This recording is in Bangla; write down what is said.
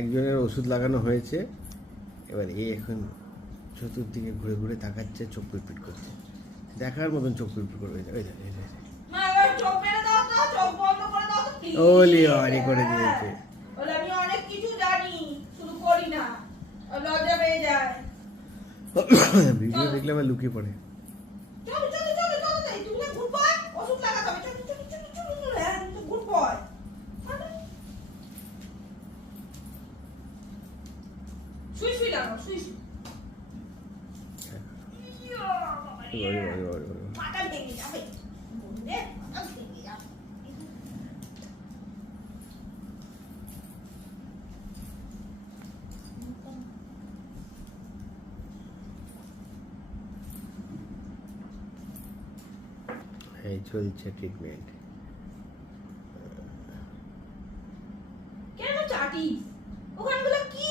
একজনের ওষুধ লাগানো হয়েছে, এবার এ এখন চতুর্দিকে ঘুরে ঘুরে তাকাচ্ছে, চোখ পিটপিট করছে, দেখার মতন চোখ পিটপিট করবে। মা এবার চোখ মেরে দাও তো, চোখ বন্ধ করে দাও তো প্লিজ। ওলি অরি করে দিয়েছে। বলে আমি অনেক কিছু জানি, শুধু করি না, লজ্জা পেয়ে যায়। ভিডিও দেখলে আমার লুকিয়ে পড়ে। চলো চলো চলো চলো, তাই তুমি না গুড বয়, ওষুধ লাগাতে হবে। চলো চলো চলো চলো চলো, হ্যাঁ তুমি তো গুড বয়। শুই শুই লাগাও, শুই শুই। মাথা ভেঙে যাবে, বললে মাথা ভেঙে যাবে। এই চলছে ট্রিটমেন্ট। কেন চাটিস? ওখানগুলো কি